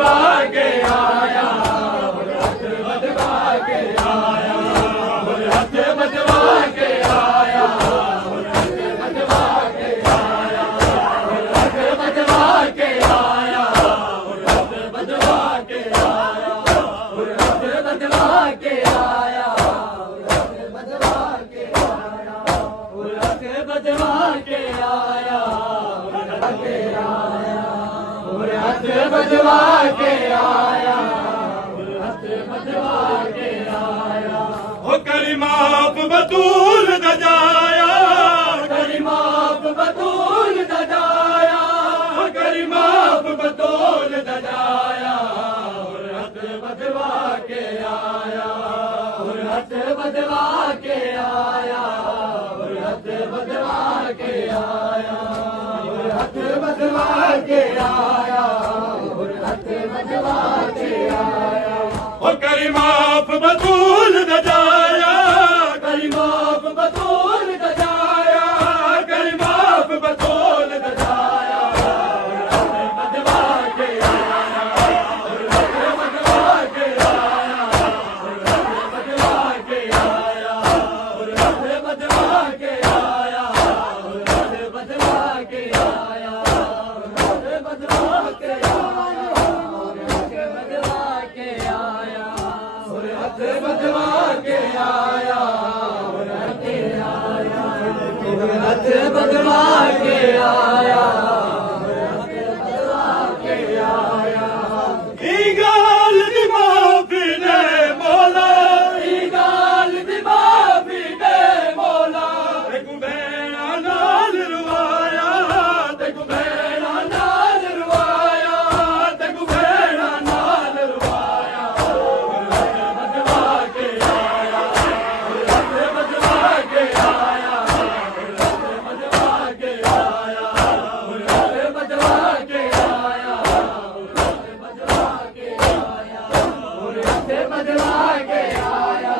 बजवा के आया, हथ बजवा के आया, हथ बजवा के आया, हथ बजवा के आया, हथ बजवा के आया, हथ बजवा के आया, हथ बजवा के आया, हथ बजवा के आया, हथ बजवा के आया, हथ बजवा के आया, हथ बजवा के आया। हो करी माफ बतूल दजाया, करी माफ बतूल दजाया, करी माफ बतूल दजाया, हथ बजवा के आया, हथ बजवा के आया, हथ बजवा के आया, हथ बजवा के आया, हथ बजवा के आया। हो करी माफ बतूल दजाया, करी माफ बतूल दजाया, करी माफ बतूल दजाया, हथ बजवा के आया, हथ बजवा के आया, हथ बजवा के आया, हथ बजवा के आया, हथ बजवा के आया, हथ बजवा के आया, हथ बजवा के आया, हथ बजवा के आया, हथ बजवा के आया, ई गाल दी माफी दे मौला, ई गाल दी माफी दे मौला, तेकू भेणा नाल रुवाया, तेकू भेणा नाल रुवाया, तेकू भेणा नाल रुवाया, हथ बजवा के आया, हथ बजवा के आया, हथ बजवा के आया, हथ बजवा के आया, हथ बजवा के आया, हथ बजवा के आया,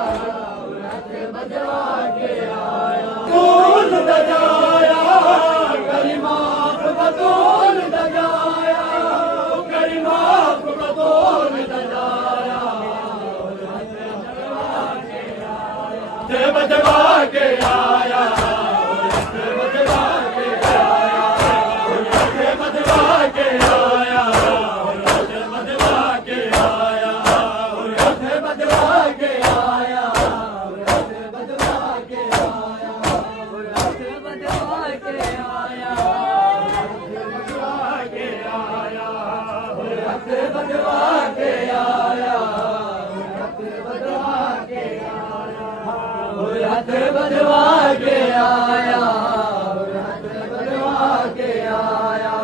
हथ बजवा के आया। बतूल दजाया, करी माफ बतूल दजाया, करी माफ बतूल दजाया, हथ बजवा के आया, हथ बजवा के आया, हथ बजवा के आया, हथ बजवा के आया, हथ बजवा के आया, हथ बजवा के आया, हथ बजवा के आया, हथ बजवा के आया, हथ बजवा के आया, हथ बजवा के आया, हथ बजवा के आया।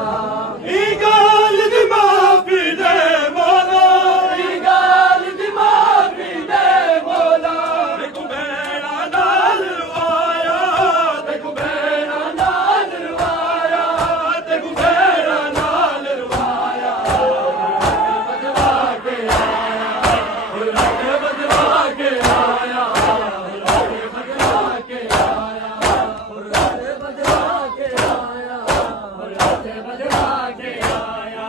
ई गाल दी माफी दे मौला, ई गाल दी माफी दे मौला, तेकू भेणा नाल रुवाया, तेकू भेणा नाल रुवाया, तेकू भेणा नाल रुवाया, हथ बजवा के आया, हथ बजवा के आया, हथ बजवा के आया, हथ बजवा के आया, हथ बजवा के आया,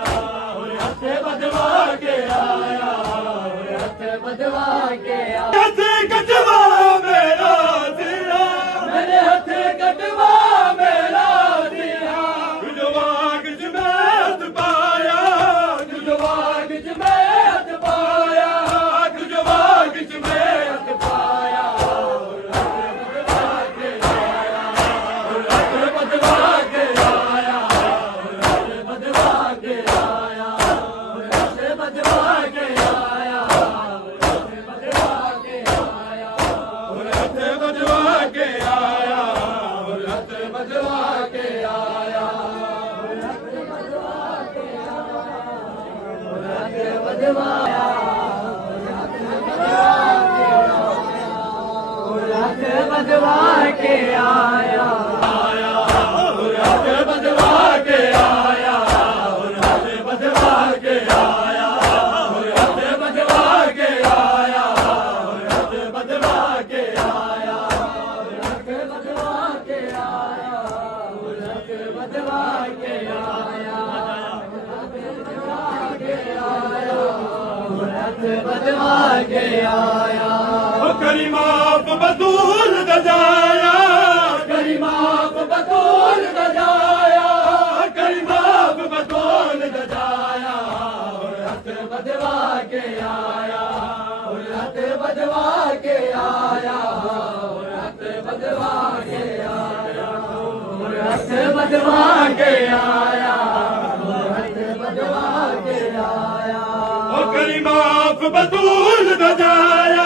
हथ बजवा के आया, हथ बजवा के आया। हथ कटवा मेरा दिया, मेरे हथ कटवा मेरा दिया, जुजवाग जमैत पाया, जुजवाग जमैत पाया, जुजवाग जमैत पाया, हथ बजवा के आया, हथ बजवा के आया, हथ बजवा के आया, हथ बजवा के आया, हथ बजवा के आया, हथ बजवा के आया, हथ बजवा हथ बजवा के आया, हथ बजवा के आया, हथ बजवा के आया, हथ बजवा के आया, हथ बजवा के आया, हथ बजवा के आया, हथ बजवा के आया, हथ बजवा के आया, हथ बदवा के आया करी माफ बतूल दजाया करी माफ बतौल दजाया करी माफ बतूल दजाया हथ बदवा के आया हथ बदवा के आया हथ बदवा के आया हथ बदवा के आया हथ बदवा के आया करी माफ बतूल दजाया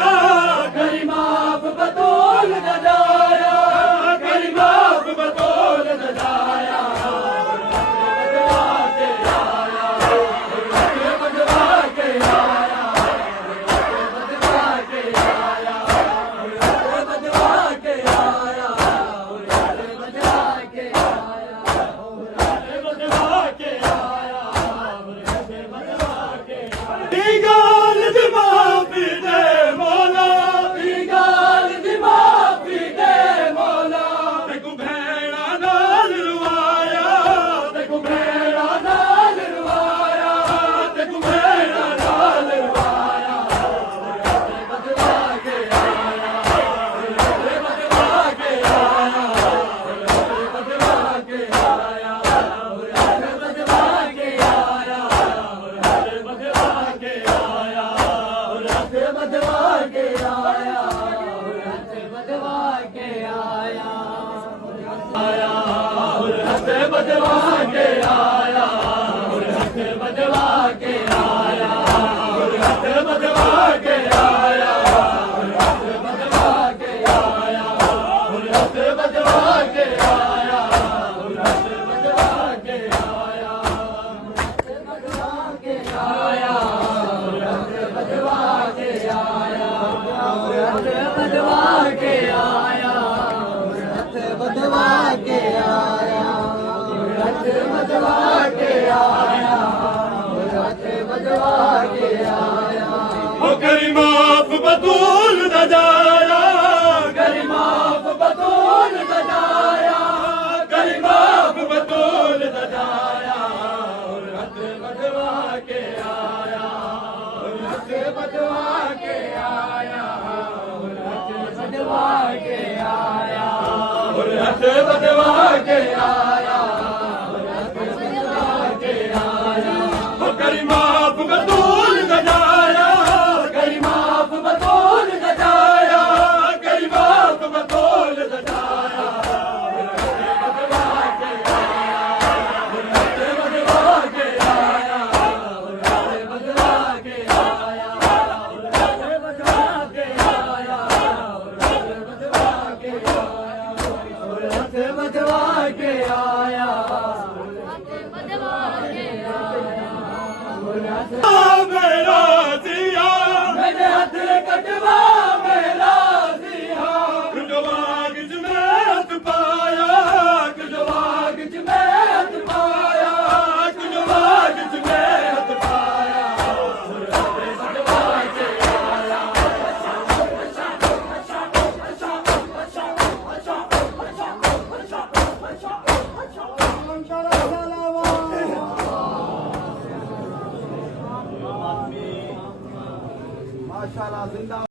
करी माफ बतौल दजाया करी माफ बतूल दजाया बदवा के आया बदवा के आया बदवा के आया बदवा के आया बदवा के आया बदवा के आया बदवा के गाल दी माफी दे मौला गाल दी माफी दे मौला तेकू भेड़ा नाल रुआया तेकू भेड़ा नाल रुआया तेकू भेड़ा नाल रुआया बदवा के आया बदवा के आया बदवा के आया बदवा के आया बदवा के आया बदवा के आया बदवा के आया आया हथ बदवा के आया हथ बदवा के आया हथ बदवा के आया हथ बदवा के आया हथ बदवा के आया हथ बदवा के आया हथ बदवा के आया हथ बदवा के आया हथ बदवा के आया हथ बदवा के आया हथ बदवा के आया हथ बदवा के आया करी माफ बतूल दजाया करी माफ बतौल दजाया करी माफ बतूल दजाया हथ बदवा के आया हथ बदवा के आया हथ बदवा के आया हथ बदवा के आया हथ बदवा के आया करी माफ बतूल दजाया करी माफ बतौल दजाया करी माफ बतूल दजाया बदवा के आया हथ बदवा के आया हथ बदवा के आया हथ बदवा के आया हथ बदवा के आया हथ बदवा के आया मेरा जिया मैंने हथ कटवा मेरा सिया जवाग में हथ पाया जवाग च मैं हथ पाया जवाग में हथ पाया बदवा के आया माशाल्लाह जिंदा